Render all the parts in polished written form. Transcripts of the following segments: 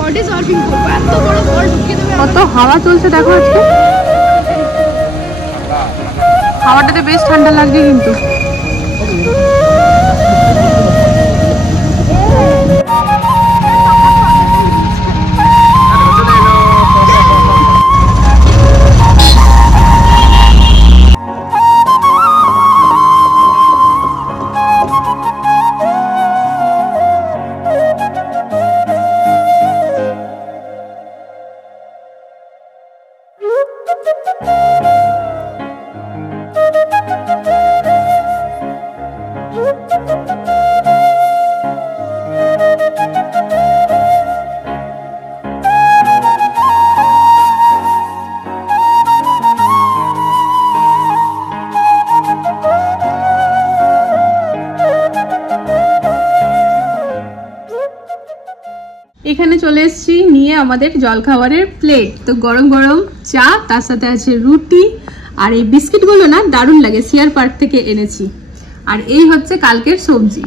Body surfing করব, এত বড় বল ঢুকিয়ে দেবে। কত হাওয়া চলছে দেখো আজকে, হাওয়াটাতে বেশ ঠান্ডা লাগছে কিন্তু। এখানে চলে এসেছি নিয়ে আমাদের জলখাবারের প্লেট। তো গরম গরম চা, তার সাথে আছে রুটি, আর এই বিস্কিটগুলো না দারুণ লাগে, সিয়ার পার্ক থেকে এনেছি। আর এই হচ্ছে কালকের সবজি।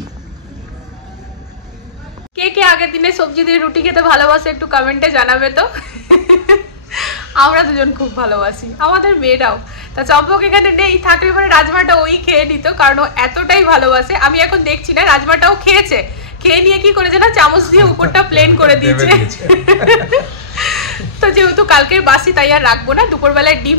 কে কে আগের দিনে সবজি দিয়ে রুটি খেতে ভালোবাসে একটু কমেন্টে জানাবে তো। আমরা দুজন খুব ভালোবাসি, আমাদের মেয়েরাও। তা চম্পক এখানে নেই, থাকলে পরে রাজমাটা ওই খেয়ে নিত, কারণ ও এতটাই ভালোবাসে। আমি এখন দেখছি না, রাজমাটাও খেয়েছে, খেয়ে নিয়ে কি করেছে না চামচ দিয়ে উপরটা প্লেন করে দিয়েছে। তো যেহেতু কালকের বাসি তাই আর রাখবো না, দুপুরবেলায় ডিম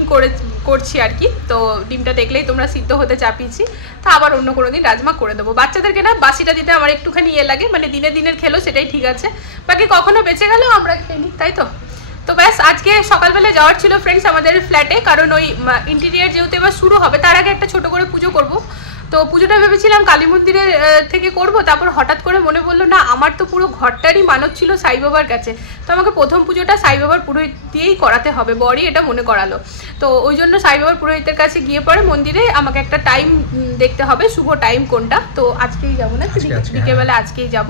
করছি আর কি। তো ডিমটা দেখলেই তোমরা সিদ্ধ হতে চাপিয়েছি, তা আবার অন্য কোনো দিন রাজমা করে দেবো। বাচ্চাদেরকে না বাসিটা দিতে আমার একটুখানি ইয়ে লাগে, মানে দিনের খেলো সেটাই ঠিক আছে, বাকি কখনো বেঁচে গেলেও আমরা খেয়ে নিই, তাই তো। তো ব্যাস, আজকে সকালবেলা যাওয়ার ছিল ফ্রেন্ডস আমাদের ফ্ল্যাটে, কারণ ওই ইন্টেরিয়ার যেহেতু এবার শুরু হবে, তার আগে একটা ছোট করে পুজো করব। তো পুজোটা ভেবেছিলাম কালী মন্দিরের থেকে করব, তারপর হঠাৎ করে মনে পড়লো না, আমার তো পুরো ঘরটারই মানত ছিল সাই বাবার কাছে, তো আমাকে প্রথম পুজোটা সাই বাবার পুরোহিত দিয়েই করাতে হবে, বরই এটা মনে করালো। তো ওই জন্য সাই বাবার পুরোহিতের কাছে গিয়ে পরে মন্দিরে আমাকে একটা টাইম দেখতে হবে, শুভ টাইম কোনটা। তো আজকেই যাবো না, বিকেলবেলা আজকেই যাব।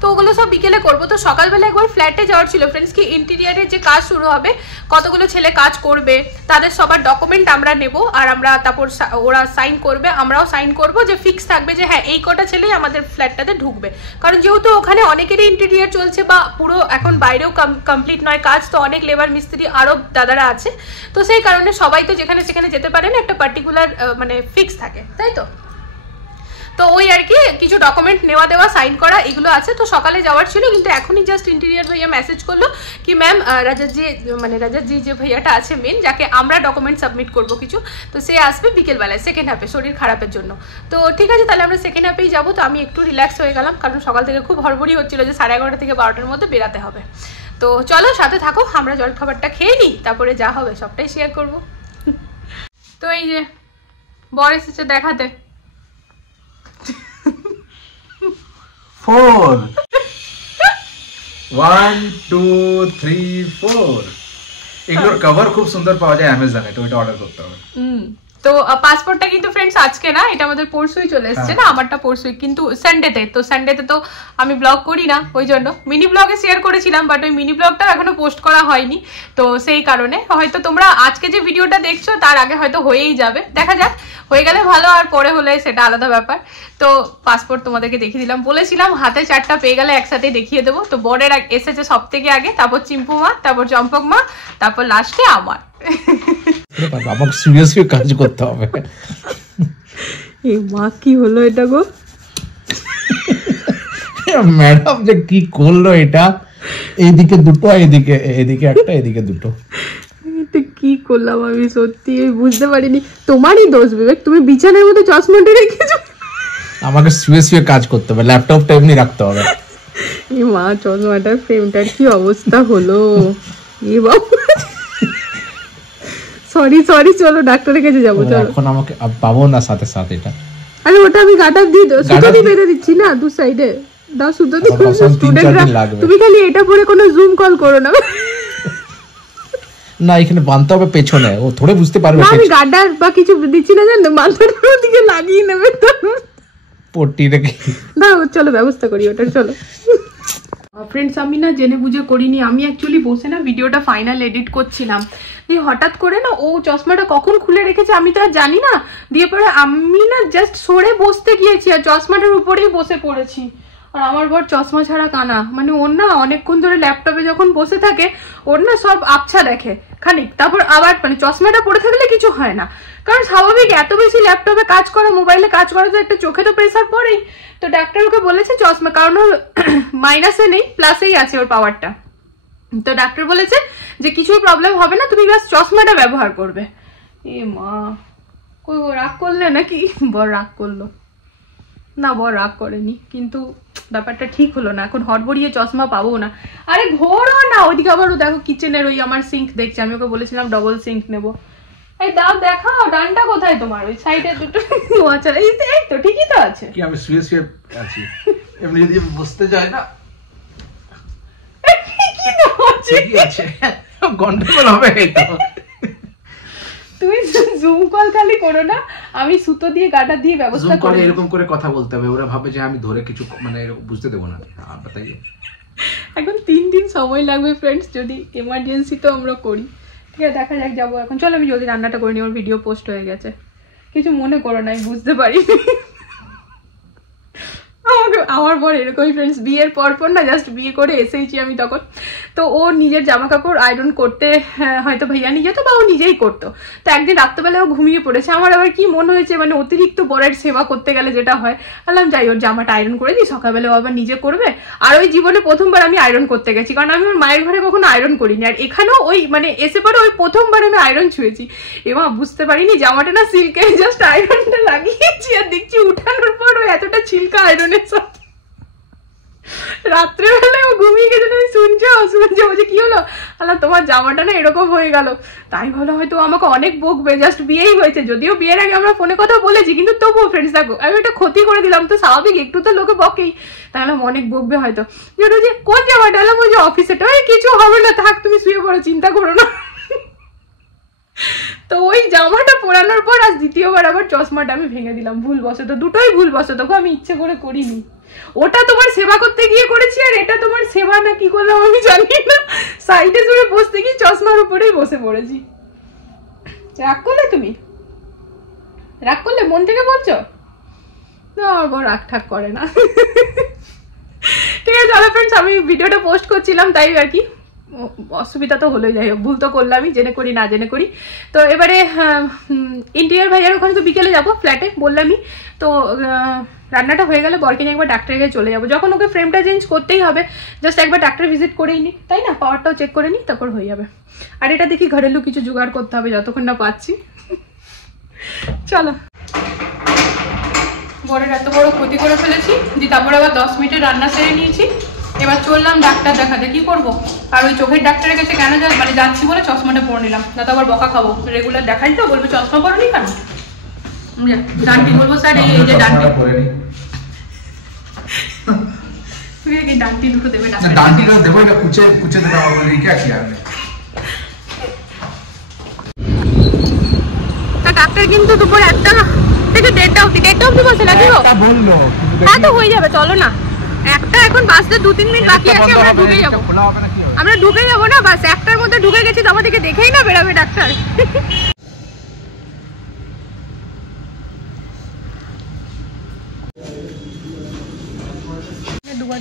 তো ওগুলো সব বিকেলে করবো। তো সকালবেলা একবার ফ্ল্যাটে যাওয়ার ছিল ফ্রেন্ডস, কি ইন্টেরিয়ারের যে কাজ শুরু হবে, কতগুলো ছেলে কাজ করবে, তাদের সবার ডকুমেন্ট আমরা নেব, আর আমরা তারপর ওরা সাইন করবে, আমরাও সাইন করব, যে ফিক্স থাকবে যে হ্যাঁ এই কটা ছেলেই আমাদের ফ্ল্যাটটাতে ঢুকবে। কারণ যেহেতু ওখানে অনেকেরই ইন্টেরিয়ার চলছে, বা পুরো এখন বাইরেও কমপ্লিট নয় কাজ, তো অনেক লেবার মিস্ত্রি আরও দাদারা আছে, তো সেই কারণে সবাই তো যেখানে সেখানে যেতে পারে না, একটা পার্টিকুলার মানে ফিক্স থাকে, তাই তো। তো ওই আর কি কিছু ডকুমেন্ট নেওয়া দেওয়া, সাইন করা, এগুলো আছে। তো সকালে যাওয়ার ছিল, কিন্তু এখনই জাস্ট ইন্টেরিয়ার ভাইয়া মেসেজ করলো কি ম্যাম রাজাজি যে ভাইয়াটা আছে মেন, যাকে আমরা ডকুমেন্ট সাবমিট করব কিছু, তো সে আসবে বিকেলবেলায় সেকেন্ড হাফে, শরীর খারাপের জন্য। তো ঠিক আছে, তাহলে আমরা সেকেন্ড হাফেই যাবো। তো আমি একটু রিল্যাক্স হয়ে গেলাম, কারণ সকাল থেকে খুব হড়বড়ি হচ্ছিল যে 11:30 থেকে 12টার মধ্যে বেরাতে হবে। তো চলো সাথে থাকো, আমরা জলখাবারটা খেয়ে নিই, তারপরে যা হবে সবটাই শেয়ার করব। তো এই যে বর এসেছে দেখাতে। 4 1 2 3 4 এগুলোর কভার খুব সুন্দর পাওয়া যায় অ্যামাজনে, তো এটা অর্ডার করতে হবে। তো পাসপোর্টটা কিন্তু ফ্রেন্ডস আজকে না, এটা আমাদের পরশুই চলে এসেছে না, আমারটা পরশুই, কিন্তু সানডেতে। তো সানডেতে তো আমি ব্লগ করি না, ওই জন্য মিনি ব্লগে শেয়ার করেছিলাম, বাট ওই মিনি ব্লগটা এখনো পোস্ট করা হয়নি। তো সেই কারণে হয়তো তোমরা আজকে যে ভিডিওটা দেখছো তার আগে হয়তো হয়েই যাবে, দেখা যাক, হয়ে গেলে ভালো, আর পরে হলে সেটা আলাদা ব্যাপার। তো পাসপোর্ট তোমাদেরকে দেখিয়ে দিলাম, বলেছিলাম হাতে 4টা পেয়ে গেলে একসাথে দেখিয়ে দেবো। তো বরের এসেছে সব থেকে আগে, তারপর চিম্পু মা, তারপর চম্পক মা, তারপর লাস্টে আমার। আমাকে সিরিয়াসলি কাজ করতে হবে। এই মা কি হলো এটা গো, ম্যাডাম যে কি করলো এটা, এইদিকে দুটো, এদিকে একটা, এদিকে দুটো, এটা কি করলাম আমি, সত্যি বুঝতে পারিনি। তোমারই দোষ বিবেক, তুমি বিছানার মধ্যে চশমাটা রেখেছো। আমাকে সিরিয়াসলি কাজ করতে হবে, ল্যাপটপটা এমনি রাখতে হবে। এই মা চশমাটার ফ্রেমটার কি অবস্থা হলো, এ বাবা, সরি চলো ডাক্তারের কাছে যাবো। চলো, এখন আমাকে পাবো না সাথে সাথে এটা। আরে ওটা আমি গাটা দিয়ে সুতো দিয়ে বেঁধে দিচ্ছি না, দু সাইডে দাও সুতো দিয়ে। স্টুডেন্টরা তুমি খালি এটা পরে কোনো জুম কল করো না। না এখানে বাঁধতে হবে পেছনে, ও থোড়ে বুঝতে পারবে। না আমি গাডার বা কিছু দিচ্ছি না, জানো মাথার দিকে লাগিয়ে নেবে তো পট্টি রেখে। দাও চলো ব্যবস্থা করি ওটা, চলো। ফ্রেন্ডস আমি না জেনে বুঝে করিনি, আমি অ্যাকচুয়ালি বসে না ভিডিওটা ফাইনাল এডিট করছিলাম, দিয়ে হঠাৎ করে না ও চশমাটা কখন খুলে রেখেছে আমি তো আর জানি না, দিয়ে পরে আমি না জাস্ট সরে বসতে গিয়েছি আর চশমাটার উপরেই বসে পড়েছি। আর আমার বর চশমা ছাড়া কানা, মানে ওর না অনেকক্ষণ ধরে ল্যাপটপে যখন বসে থাকে ওর না সব আবছা দেখে খানিক, তারপর আবার মানে চশমাটা পরে থাকলে কিছু হয় না, কারণ স্বাভাবিক এত বেশি ল্যাপটপে কাজ করা, মোবাইলে কাজ করা তো একটা চোখে তো প্রেসার পড়েই। তো ডাক্তার ওকে বলেছে চশমা, কারণ ওর মাইনাসে নেই প্লাসেই আছে ওর পাওয়ারটা, তো ডাক্তার বলেছে যে কিছুই প্রবলেম হবে না, তুমি বাস চশমাটা ব্যবহার করবে। এ মা, কই ও রাগ করলে নাকি? বর রাগ করলো না, বর রাগ করেনি, কিন্তু ব্যাপারটা ঠিক হলো না, এখন হড়বড়িয়ে চশমা পাবো না। আরে ঘোরও না ওইদিকে, আবারও দেখো কিচেনের ওই আমার সিঙ্ক দেখছি, আমি ওকে বলেছিলাম ডবল সিঙ্ক নেবো। এই দাও দেখাও, ডানটা কোথায় তোমার? ওই সাইডে দুটো। আচ্ছা এই তো ঠিকই তো আছে। কি আমি শুয়ে শুয়ে আছি, এমনি যদি বসতে যাই না ঠিকই আছে, গন্ডগোল হবে। তো তুমি জুম কল খালি করো না, আমি সুতো দিয়ে গাটা দিয়ে ব্যবস্থা করে এরকম করে কথা বলতে হবে, ওরা ভাবে যে আমি ধরে কিছু মানে বুঝতে দেবো না। বাতাইয়ে এখন 3 দিন সময় লাগবে ফ্রেন্ডস, যদি এমার্জেন্সি তো আমরা করি। ঠিক আছে, দেখা যাক, যাবো এখন। চলো আমি জলদি রান্নাটা করে নিই, ওর ভিডিও পোস্ট হয়ে গেছে, কিছু মনে করো না, আমি বুঝতে পারি। আমার পর এরকমই ফ্রেন্ডস, বিয়ের পর না, জাস্ট বিয়ে করে এসেইছি আমি তখন, তো ও নিজের জামা কাপড় আয়রন করতে হয়তো ভাইয়া নিয়ে যেত বা ও নিজেই করতো। তো একদিন রাত্রেবেলা ও ঘুমিয়ে পড়েছে, আমার আবার কি মনে হয়েছে মানে অতিরিক্ত বরের সেবা করতে গেলে যেটা হয়, বললাম যাই ওর জামাটা আয়রন করে দিই, সকালবেলা ও আবার নিজে করবে। আর ওই জীবনে প্রথমবার আমি আয়রন করতে গেছি, কারণ আমি ওর মায়ের ঘরে কখনো আয়রন করিনি, আর এখানেও ওই মানে এসে পরে ওই প্রথমবার আমি আয়রন ছুঁয়েছি। এবার বুঝতে পারিনি জামাটা না সিল্কে, জাস্ট আয়রনটা লাগিয়েছি আর দেখছি উঠানোর পর ওই এতটা ছিলকা আয়রনের সাথে। রাত্রেবেলায় ও ঘুমিয়ে গেছে, তুমি শুনছো বলছে কি হলো, আল্লাহ তোমার জামাটা না এরকম হয়ে গেল। তাই ভালো হয়তো আমাকে অনেক বকবে, জাস্ট বিয়েই হয়েছে, যদিও বিয়ের আগে আমরা ফোনে কথা বলেছি, কিন্তু তবুও ফ্রেন্ডস দেখো আমি একটা ক্ষতি করে দিলাম, তো স্বাভাবিক একটু তো লোকে বকেই, তাহলে অনেক বকবে হয়তো। যেটা যে কোন জামাটা হলাম, ওই যে অফিসেটা, ওই কিছু হবে না, থাক তুমি শুয়ে পড়ো, চিন্তা করো না। তো ওই জামাটা পরানোর পর আজ দ্বিতীয়বার আবার চশমাটা আমি ভেঙে দিলাম, ভুলবশত, দুটোই ভুলবশত, আমি ইচ্ছে করে করিনি। ওটা তোমার সেবা করতে গিয়ে করেছি, আর এটা তোমার সেবা না কি করলাম আমি জানি না, সাইডে জুড়ে বসতে গিয়ে চশমার উপরেই বসে পড়েছি। রাগ করলে তুমি? রাগ করলে মন থেকে বলছো না? আমার রাগ ঠাক করে না। ঠিক আছে চলো ফ্রেন্ডস, আমি ভিডিওটা পোস্ট করছিলাম তাই আর কি, অসুবিধা তো হলোই, যাই হোক ভুল তো করলামই, জেনে করি না জেনে করি। তো এবারে ইন্টেরিয়ার ভাইয়ার ওখানে তো বিকেলে যাবো ফ্ল্যাটে বললামই, তো রান্নাটা হয়ে গেলে বরকে নিয়ে একবার ডাক্তারের কাছে চলে যাবো, যখন ওকে ফ্রেমটা চেঞ্জ করতেই হবে, জাস্ট একবার ডাক্তার ভিজিট করেই নি, তাই না, পাওয়ারটাও চেক করে নি, তারপর হয়ে যাবে। আর এটা দেখি ঘরেলু কিছু জোগাড় করতে হবে যতক্ষণ না পাচ্ছি। চলো, বরের এত বড় ক্ষতি করে ফেলেছি যে তারপর আবার 10 মিনিটে রান্না সেরে নিয়েছি, এবার চললাম ডাক্তার দেখাতে, কি করবো। আর ওই চোখের ডাক্তারের কাছে কেন মানে যাচ্ছি বলে চশমাটা পরে নিলাম, না তো আবার বকা খাবো, রেগুলার দেখাই তো বলবে চশমা পরে নি কেন, ডান্টি বলবো স্যার এই যে ডান্টি ডান্টি দুটো দেবে, ডান্টি না দেবো, এটা কুচে কুচে দেওয়া হবে, क्या किया है। তা ডাক্তার কিন্তু দুপুর 1টা থেকে 1:30 অবধি বসে নাকি গো? বললো হ্যাঁ তো হয়ে যাবে, চলো না, 1টা এখন বাসতে 2-3 মিনিট বাকি আছে, আমরা ঢুকে যাবো, আমরা ঢুকে যাবো না, বাস 1টার মধ্যে ঢুকে গেছি, তো আমাদেরকে দেখেই না বেরাবে ডাক্তার।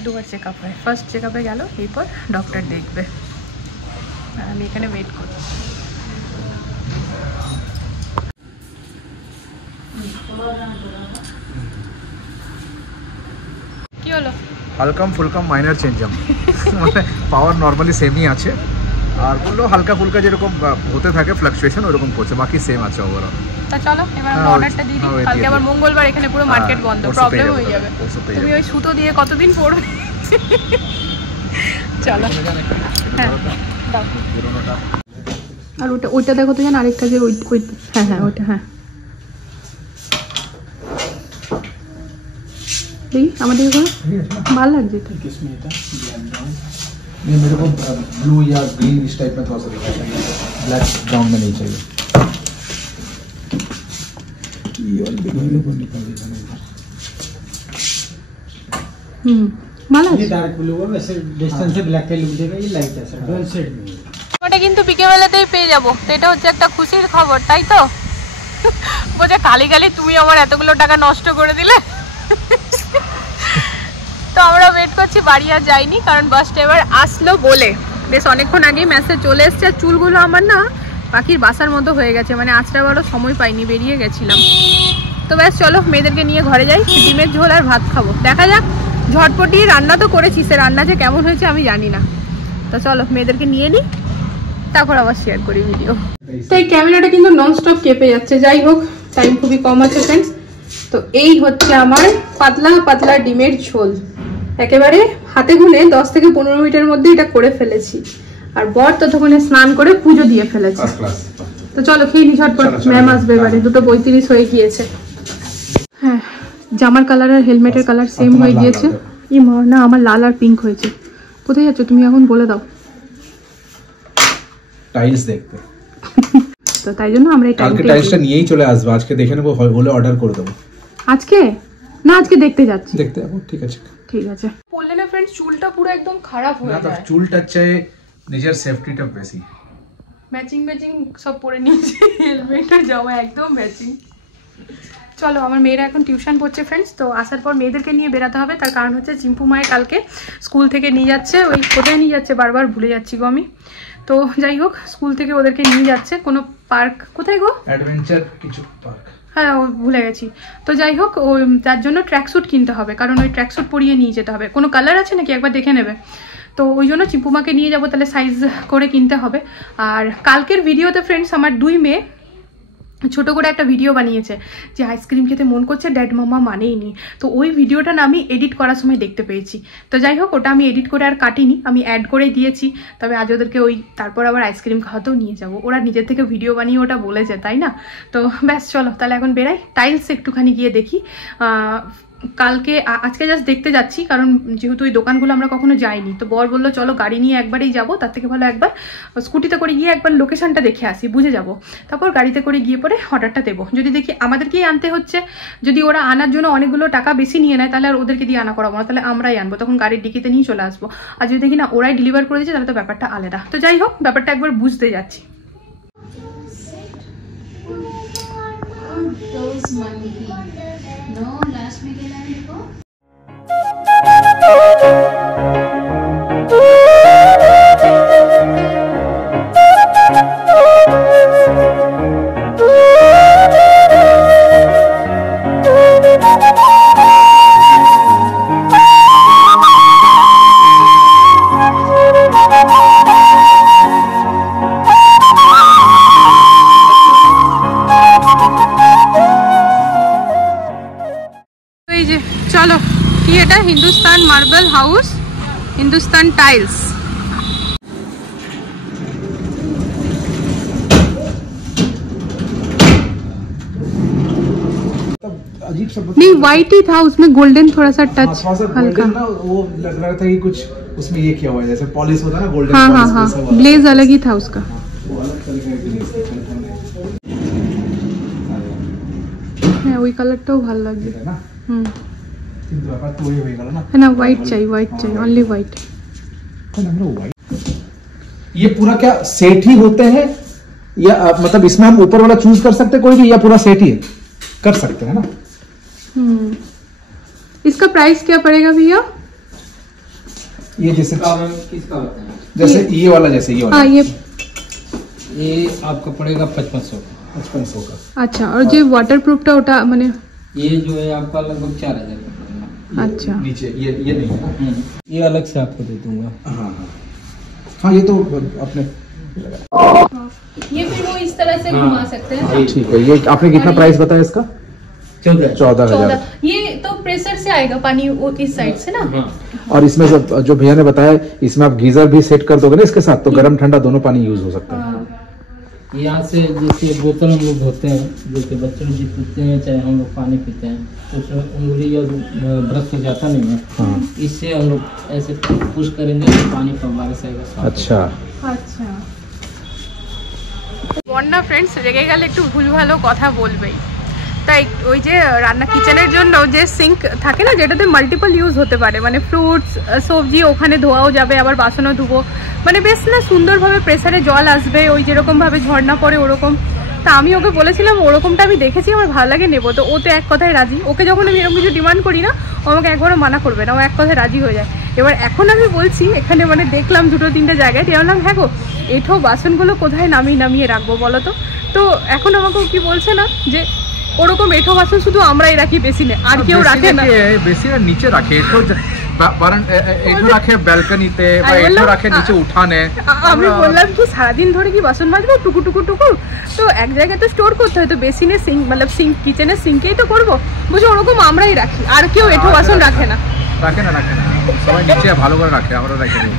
দুবার চেকআপ হয়, ফার্স্ট চেকআপে গেল, এরপর ডক্টর দেখবে, আর আমি এখানে ওয়েট করছি। কি হলো? হালকাম ফুলকাম মাইনার চেঞ্জাম, মানে পাওয়ার নর্মালি সেমই আছে, আর বললো হালকা ফুলকা যেরকম হতে থাকে ফ্লাকচুয়েশন ওরকম করছে, বাকি সেম আছে ওভারঅল। তা চলো এবার আমরা অর্ডারটা দিয়ে দিই, কালকে আবার মঙ্গলবার, এখানে পুরো মার্কেট বন্ধ, প্রবলেম হয়ে যাবে, তুমি ওই সুতো দিয়ে কতদিন পড়বে। চলো হ্যাঁ দাও, আর ওইটা দেখো তো জান, আরেকটা যে ওই হ্যাঁ হ্যাঁ ওইটা, হ্যাঁ আমাদের ভালো লাগছে তো। ये मेरे को ब्लू या ग्रीन इस टाइप में थोड़ा सा दिखा चाहिए, ब्लैक ब्राउन में नहीं चाहिए। ये वाली देखो को निकाल देना इधर। ভালো ये डार्क ब्लू है, वैसे डिस्टेंस से ब्लैक का लुक देगा, ये लाइट है सर, डबल शेड में। ওটা কিন্তু বিকেলবেলাতেই পেয়ে যাবো, তো এটা হচ্ছে একটা খুশির খবর, তাই তো। বলছে কালি কালি তুমি আমার এতগুলো টাকা নষ্ট করে দিলে। তো আমরা ওয়েট করছি, বাড়ি আর যাইনি কারণ বাস ড্রাইভার আসলো বলে বেশ অনেকক্ষণ আগেই মেসেজ চলে এসছে। আর চুলগুলো আমার না পাখির বাসার মতো হয়ে গেছে, মানে আঁচড়াবারও সময় পাইনি, বেরিয়ে গেছিলাম। তো ব্যাস চলো মেয়েদেরকে নিয়ে ঘরে যাই, ডিমের ঝোল আর ভাত খাবো। দেখা যাক, ঝটপটি রান্না তো করেছি, সে রান্না যে কেমন হয়েছে আমি জানি না। তো চলো মেয়েদেরকে নিয়ে নিই, তারপর আবার শেয়ার করি ভিডিও। তো এই ক্যামেরাটা কিন্তু ননস্টপ কেঁপে যাচ্ছে, যাই হোক টাইম খুবই কম আছে ফ্রেন্ডস। তো এই হচ্ছে আমার পাতলা পাতলা ডিমের ঝোল, একেবারে হাতে গুনে 10 থেকে 15 মিনিটের মধ্যে এটা করে ফেলেছি। আর বর ততক্ষণে স্নান করে পুজো দিয়ে ফেলেছে। তো চলো খেয়ে নি ঝটপট, ম্যাম আসবে এবারে, 2:35 হয়ে গিয়েছে। হ্যাঁ, জামার কালার আর হেলমেটের কালার সেম হয়ে গিয়েছে। ই মা, না আমার লাল আর পিঙ্ক হয়েছে। কোথায় যাচ্ছ তুমি এখন বলে দাও? টাইলস দেখতে। তো তাই জন্য আমরা এই টাইলসটা নিয়েই চলে আসবো, আজকে দেখে নেবো, হলে অর্ডার করে দেবো। আজকে না, আজকে দেখতে যাচ্ছি। দেখতে যাবো, ঠিক আছে ঠিক আছে। বললে না ফ্রেন্ডস, চুলটা পুরো একদম খারাপ হয়ে যায়। চুলটা চাই নিজের সেফটিটা বেশি। ম্যাচিং সব পরে নিয়েছি, হেলমেট আর জামা একদম ম্যাচিং। চলো, আমার মেয়েরা এখন টিউশন পড়ছে ফ্রেন্ডস। তো আসার পর মেয়েদেরকে নিয়ে বেরাতে হবে, তার কারণ হচ্ছে চিম্পু মায়ের কালকে স্কুল থেকে নিয়ে যাচ্ছে। ওই কোথায় নিয়ে যাচ্ছে বারবার ভুলে যাচ্ছি গো আমি। তো যাই হোক, স্কুল থেকে ওদেরকে নিয়ে যাচ্ছে কোনো পার্ক, কোথায় গো, অ্যাডভেঞ্চার কিছু পার্ক, হ্যাঁ ও ভুলে গেছি। তো যাই হোক, ওই তার জন্য ট্র্যাকস্যুট কিনতে হবে, কারণ ওই ট্র্যাকস্যুট পরিয়ে নিয়ে যেতে হবে। কোনো কালার আছে নাকি একবার দেখে নেবে। তো ওই জন্য চিম্পুমাকে নিয়ে যাবো, তাহলে সাইজ করে কিনতে হবে। আর কালকের ভিডিওতে ফ্রেন্ডস আমার 2 মেয়ে ছোট করে একটা ভিডিও বানিয়েছে যে আইসক্রিম খেতে মন করছে, ড্যাড মামা মানেই নি। তো ওই ভিডিওটা না আমি এডিট করার সময় দেখতে পেয়েছি। তো যাই হোক, ওটা আমি এডিট করে আর কাটিনি, আমি অ্যাড করে দিয়েছি। তবে আজ ওদেরকে ওই তারপর আবার আইসক্রিম খাওয়াতেও নিয়ে যাব, ওরা নিজের থেকে ভিডিও বানিয়ে ওটা বলেছে, তাই না? তো ব্যাস চলো তাহলে এখন বেরাই, টাইলস একটুখানি গিয়ে দেখি। কালকে আজকে জাস্ট দেখতে যাচ্ছি, কারণ যেহেতু ওই দোকানগুলো আমরা কখনো যাইনি। তো বর বললো চলো গাড়ি নিয়ে একবারেই যাবো, তার থেকে ভালো একবার স্কুটিতে করে গিয়ে একবার লোকেশনটা দেখে আসি, বুঝে যাব। তারপর গাড়িতে করে গিয়ে পরে অর্ডারটা দেবো। যদি দেখি আমাদেরকেই আনতে হচ্ছে, যদি ওরা আনার জন্য অনেকগুলো টাকা বেশি নিয়ে নেয়, তাহলে আর ওদেরকে দিয়ে আনা করাবো না, তাহলে আমরাই আনবো, তখন গাড়ির ডিকিতে নিয়ে চলে আসবো। আর যদি দেখি না ওরাই ডেলিভার করে দিচ্ছে, তাহলে তো ব্যাপারটা আলাদা। তো যাই হোক, ব্যাপারটা একবার বুঝতে যাচ্ছি। চলো, কি এটা? Hindustan marble house, Hindustan tiles. अजीब सा नहीं, व्हाइट ही था, उसमें गोल्डन थोड़ा सा टच हल्का, वो लग रहा था कि कुछ उसमें ये किया हुआ है, जैसे पॉलिश होता है ना गोल्डन। हाँ हाँ हाँ, ग्लेज अलग ही था उसका। वो अलग तरीके का ग्लेज হ্যাঁ, ওই কালারটাও ভালো লাগছে না। কিন্তু ব্যাপার তো ওই হয়ে গেল না। है ना, व्हाइट चाहिए, ओनली व्हाइट। ये पूरा क्या सेट ही होते हैं, या मतलब इसमें हम ऊपर वाला चूज कर सकते हैं कोई भी, या पूरा सेट ही है? कर सकते हैं ना। इसका प्राइस क्या पड़ेगा भैया? ये जैसे किसका होता है? जैसे ये वाला, जैसे ये वाला। हाँ, ये आपका पड़ेगा 5500 का। अच्छा, और जो वाटर प्रूफ था ओटा माने ये जो है आपका लगभग 4000 का पड़ेगा। अच्छा, नीचे ये नहीं है ना। ये अलग से आपको दे दूंगा। हाँ हाँ हाँ, ये तो अपने ये फिर वो इस तरह से घुमा सकते हैं। ठीक है। ये आपने कितना प्राइस बताया इसका? 14,000। ये तो प्रेशर से आएगा पानी इस साइड से ना। हाँ। और इसमें जो भैया ने बताया, इसमें आप गीजर भी सेट कर दोगे ना इसके साथ, तो गर्म ठंडा दोनों पानी यूज हो सकता है। यहाँ से जैसे बोतल हम लोग धोते हैं, जैसे बच्चों जी पीते हैं, चाहे हम लोग पानी पीते हैं, तो उसमें उंगली या ब्रश से जाता नहीं है। हाँ। इससे हम लोग ऐसे पुश करेंगे तो पानी फव्वारे से आएगा। अच्छा আচ্ছা, বন্যা ফ্রেন্ডস রেগে গেলে একটু ভুল ভালো কথা বলবেই। তাই ওই যে রান্না কিচেনের জন্য যে সিঙ্ক থাকে না, যেটাতে মাল্টিপল ইউজ হতে পারে, মানে ফ্রুটস সবজি ওখানে ধোয়াও যাবে, আবার বাসনও ধুবো, মানে বেশ না সুন্দরভাবে প্রেসারে জল আসবে, ওই যেরকমভাবে ঝর্ণা পড়ে ওরকম। তা আমি ওকে বলেছিলাম ওরকমটা আমি দেখেছি, আমার ভালো লাগে নেবো। তো ও তো এক কথায় রাজি। ওকে যখন আমি এরকম কিছু ডিমান্ড করি না, ও আমাকে একবারও মানা করবে না, ও এক কথায় রাজি হয়ে যায়। এবার এখন আমি বলছি এখানে মানে দেখলাম 2-3টে জায়গায়, দেখলাম হ্যাঁ গো এঠো বাসনগুলো কোথায় নামিয়ে রাখবো বলো তো। তো এখন আমাকে কি বলছে না যে ওরকম এঠো বাসন শুধু আমরাই রাখি বেসিনে, আর কেউ রাখে না। বেসিনের নিচে রাখে এঠো, এঠো রাখে ব্যালকনিতে বা এঠো রাখে নিচে উঠানে। আমি বললাম কি সারাদিন ধরে কি বাসন মাজবো টুকু টুকু টুকু, তো এক জায়গায় তো স্টোর করতে হয়, তো বেসিনে সিঙ্ক মানে সিঙ্ক কিচেনের সিঙ্কেই তো করবো। বুঝো ওরকম আমরাই রাখি, আর কেউ এঠো বাসন রাখে না। সবাই নিচে ভালো করে রাখে, আমরা রাখি না।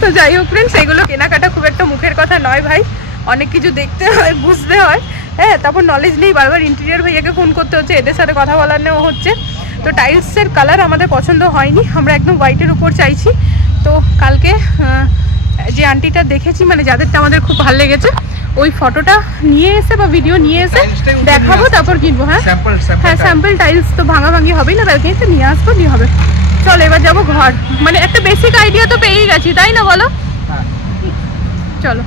তো যাই হোক ফ্রেন্ডস, এগুলো কেনাকাটা খুব একটা মুখের কথা নয় ভাই, অনেক কিছু দেখতে হয় বুঝতে হয়। হ্যাঁ, তারপর নলেজ নেই, বারবার ইন্টেরিয়ার ভাইয়াকে ফোন করতে হচ্ছে, এদের সাথে কথা বলার নেওয়া হচ্ছে। তো টাইলসের কালার আমাদের পছন্দ হয়নি, আমরা একদম হোয়াইটের উপর চাইছি। তো কালকে যে আন্টিটা দেখেছি মানে যাদেরটা আমাদের খুব ভালো লেগেছে, ওই ফটোটা নিয়ে এসে বা ভিডিও নিয়ে এসে দেখাবো, তারপর কিনবো। হ্যাঁ হ্যাঁ, স্যাম্পল টাইলস তো ভাঙাভাঙি হবেই না, ব্যালকনিতে নিয়ে আসবো, দিয়ে হবে। চল এবার যাবো ঘর, মানে একটা বেসিক আইডিয়া তো পেয়েই গেছি, তাই না বলো? চলো।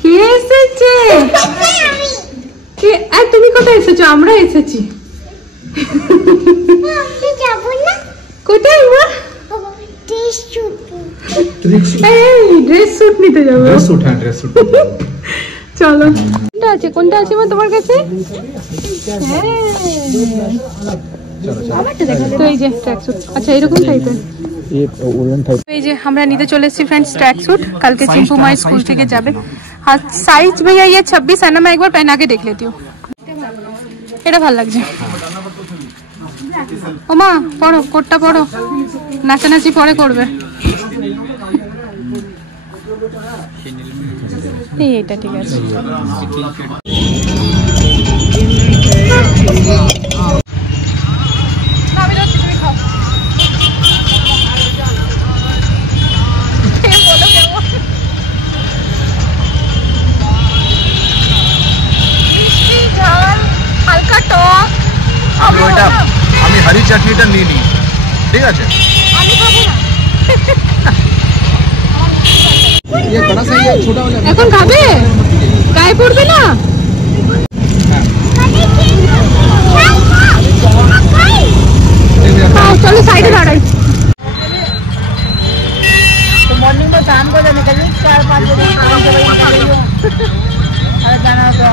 কে এসেছে? তুমি কোথায় এসেছো? আমরা এসেছি। কোথায় মা? ড্রেস স্যুট নিতে যাবো। চলো। কোনটা আছে মা তোমার কাছে? তো এই যে ট্র্যাক স্যুট, আচ্ছা এরকম টাইপের। এই যে আমরা নিতে চলে এসেছি फ्रेंड्स ट्रैक सूट, কালকে চিম্পু মাই स्कूल থেকে যাবে। আর সাইজ भैया ये 26 है ना, मैं एक बार पहना के देख लेती हूँ। এটা ভালো লাগছে। ও মা পড়ো, কোটটা পড়ো, নাচানাচি পরে করবে। এইটা ঠিক আছে। আমি হরি চাটনিটা নিয়ে নিই, ঠিক আছে? এখন খাবে? গায়ে পড়বে না? चलो साइड दाঁড়াই। तो मॉर्निंग में शाम को निकली 4-5 बजे शाम के बजे निकल रही हूँ, अरे जाना तो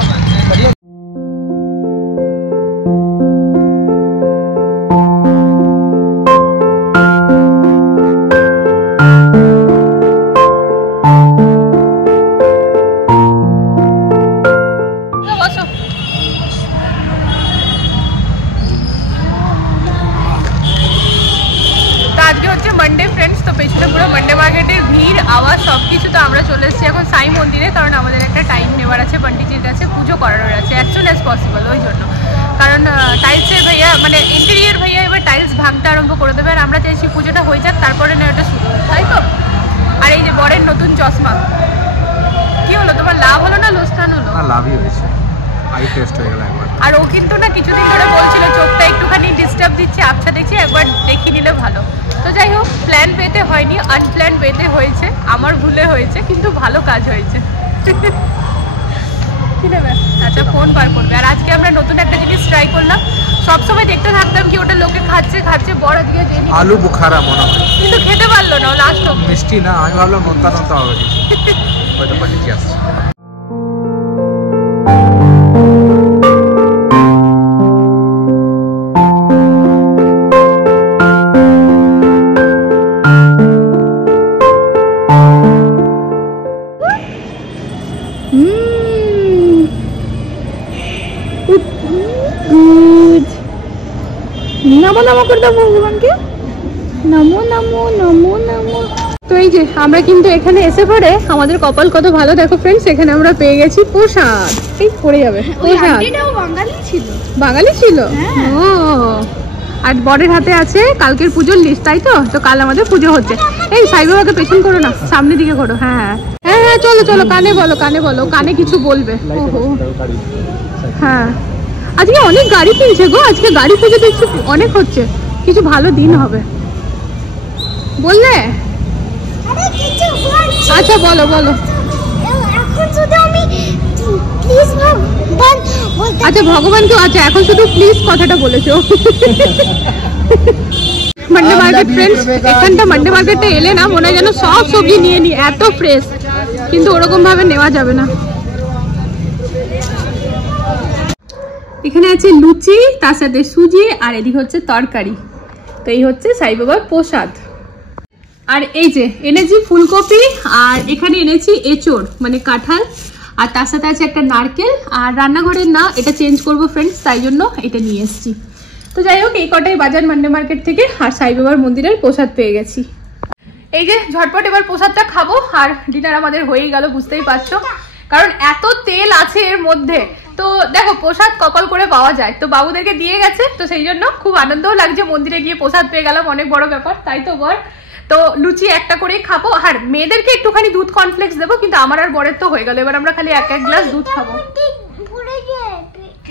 मंडे फ्रेंड्स, तो पेছনে পুরো मंडे মার্কেটের ভিড় আওয়াজ সবকিছু। তো আমরা চলে এসেছি এখন সাই মন্দিরে, কারণ আমাদের একটা টাইম নেওয়ার আছে, পণ্ডিতজির কাছে পুজো করানোর আছে অ্যাজ সুন অ্যাজ পসিবল। ওই জন্য, কারণ টাইলসের ভাইয়া মানে ইন্টেরিয়ার ভাইয়া এবার টাইলস ভাঙতে আরম্ভ করে দেবে, আর আমরা চাইছি পুজোটা হয়ে যাক, তারপরে না এটা শুরু হয়, তাই তো? আর এই যে বরের নতুন চশমা, কি হলো তোমার, লাভ হলো না লোকসান হলো? না, লাভই হয়েছে, আই টেস্ট হয়ে গেল একবার। আর ও কিন্তু না কিছুদিন ধরে বলছিল চোখটা একটুখানি ডিস্টার্ব দিচ্ছে, আবছা দেখছি, একবার দেখিয়ে নিলে ভালো। তো যাই হোক, প্ল্যান পেতে হয়নি, আনপ্ল্যান পেতে হয়েছে, আমার ভুলে হয়েছে, কিন্তু ভালো কাজ হয়েছে। কি নেবে? আচ্ছা ফোন বার করবে। আর আজকে আমরা নতুন একটা জিনিস ট্রাই করলাম, সবসময় দেখতে থাকতাম কি ওটা লোকে খাচ্ছে বড় দিয়ে দিয়ে আলু বুখারা মনে হয়, কিন্তু খেতে পারলো না লাস্ট অবধি। মিষ্টি না, আমি ভাবলাম নোনতা হবে কিছু, হয়তো পাঠিয়েছি আসছে। নমো নমো করে দাও ভগবানকে, নমো নমো নমো নমো। তো এই যে আমরা কিন্তু এখানে এসে পড়ে আমাদের কপাল কত ভালো, দেখো ফ্রেন্ডস, এখানে আমরা পেয়ে গেছি প্রসাদ। এই পড়ে যাবে প্রসাদ। বাঙালি ছিল ও। আর বরের হাতে আছে কালকের পুজোর লিস্ট, তাই তো? তো কাল আমাদের পুজো হচ্ছে। এই সাই বাবাকে পেছন করো না, সামনের দিকে করো। হ্যাঁ হ্যাঁ হ্যাঁ, চলো চলো, কানে বলো, কানে বলো, কানে কিছু বলবে। ওহো হ্যাঁ, আজকে অনেক গাড়ি কিনছে গো, আজকে গাড়ি খুঁজে দেখছি অনেক হচ্ছে, কিছু ভালো দিন হবে বললে। আচ্ছা বলো বলো। আচ্ছা ভগবানকে, আচ্ছা এখন শুধু প্লিজ কথাটা বলেছো। মান্ডে মার্কেট ফ্রেন্ডস, এখানটা মান্ডে মার্কেটে এলে না মনে হয় যেন সব সবজি নিয়ে নি, এত ফ্রেশ, কিন্তু ওরকম ভাবে নেওয়া যাবে না। এখানে আছে লুচি, তার সাথে সুজি, আর এদিকে হচ্ছে তরকারি। তো এই হচ্ছে সাই বাবার প্রসাদ। আর এই যে এনেছি ফুলকপি, আর এখানে এনেছি এঁচড় মানে কাঁঠাল, আর তার সাথে আছে একটা নারকেল। আর রান্নাঘরের না, এটা চেঞ্জ করবো ফ্রেন্ডস, তাই জন্য এটা নিয়ে এসেছি। তো যাই হোক, এই কটাই বাজার মান্ডে মার্কেট থেকে, আর সাই বাবার মন্দিরের প্রসাদ পেয়ে গেছি। এই যে ঝটপট এবার প্রসাদটা খাবো, আর ডিনার আমাদের হয়েই গেল বুঝতেই পারছো, কারণ এত তেল আছে এর মধ্যে। তো দেখো প্রসাদ কপাল করে পাওয়া যায়, তো বাবুদেরকে দিয়ে গেছে, তো সেই জন্য খুব আনন্দও লাগছে, মন্দিরে গিয়ে প্রসাদ পেয়ে গেলাম, অনেক বড় ব্যাপার, তাই তো বল। তো লুচি একটা করেই খাবো, আর মেয়েদেরকে একটুখানি দুধ কর্নফ্লেক্স দেবো, কিন্তু আমার আর বরের তো হয়ে গেল, এবার আমরা খালি এক এক গ্লাস দুধ খাবো।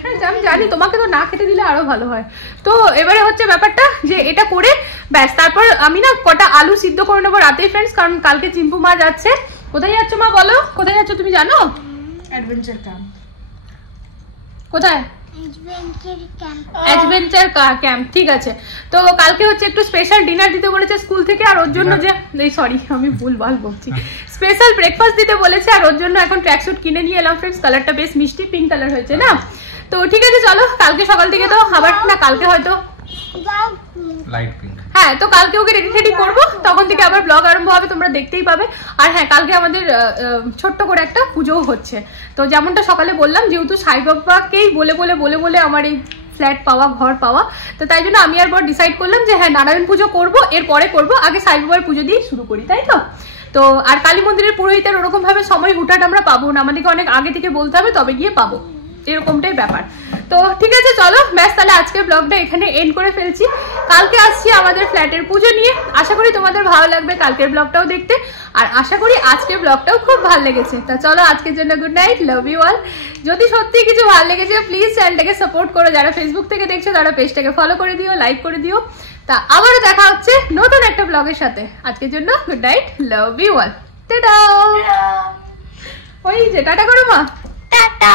হ্যাঁ আমি জানি, তোমাকে তো না খেতে দিলে আরো ভালো হয়। তো এবারে হচ্ছে ব্যাপারটা যে এটা করে ব্যাস, তারপর আমি না কটা আলু সিদ্ধ করে নেবো রাতেই ফ্রেন্ডস, কারণ কালকে চিম্পু মা যাচ্ছে। কোথায় যাচ্ছ মা বলো, কোথায় যাচ্ছ তুমি জানো? Adventure camp. কোথায়? অ্যাডভেঞ্চার ক্যাম্প, ঠিক আছে। তো কালকে হচ্ছে একটু স্পেশাল ডিনার দিতে বলেছে স্কুল থেকে, আর ওর জন্য যে সরি আমি ভুলভাল বলছি, স্পেশাল ব্রেকফাস্ট দিতে বলেছে, আর ওর জন্য এখন ট্র্যাকস্যুট কিনে নিয়ে এলাম ফ্রেন্ডস, কালারটা বেশ মিষ্টি পিঙ্ক কালার হয়েছে না। তো ঠিক আছে চলো, কালকে সকাল থেকে তো আবার না, কালকে হয়তো লাইট পিঙ্ক, হ্যাঁ তো কালকে ওকে রেডি রেডি করবো, তখন থেকে আবার ব্লগ আরম্ভ হবে, তোমরা দেখতেই পাবে। আর হ্যাঁ কালকে আমাদের ছোট্ট করে একটা পুজোও হচ্ছে। তো যেমনটা সকালে বললাম, যেহেতু সাই বাবাকেই বলে বলে বলে বলে আমার এই ফ্ল্যাট পাওয়া, ঘর পাওয়া, তো তাই জন্য আমি আর বর ডিসাইড করলাম যে হ্যাঁ নারায়ণ পুজো করবো, এরপরে করবো, আগে সাই বাবার পুজো দিয়ে শুরু করি, তাই তো। তো আর কালী মন্দিরের পুরোহিতের ওরকম ভাবে সময় হুটাট আমরা পাবো না, আমাদেরকে অনেক আগে থেকে বলতে হবে, তবে গিয়ে পাবো, এরকমটাই ব্যাপার। তো ঠিক আছে চলো ব্যাস, তাহলে আজকের ব্লগটা এখানে এন্ড করে ফেলছি। কালকে আসছি আমাদের ফ্ল্যাটের পুজো নিয়ে, আশা করি তোমাদের ভালো লাগবে কালকের ব্লগটাও দেখতে, আর আশা করি আজকের ব্লগটাও খুব ভালো লেগেছে। তা চলো আজকের জন্য good night, love you all. যদি সত্যি কিছু ভালো লেগেছে প্লিজ চ্যানেলটাকে সাপোর্ট করো, যারা ফেসবুক থেকে দেখছো তারা পেজটাকে ফলো করে দিও, লাইক করে দিও। তা আবারও দেখা হচ্ছে নতুন একটা ব্লগের সাথে, আজকের জন্য good night, love you all, tata. ওই যে টাটা করো মা, টাটা।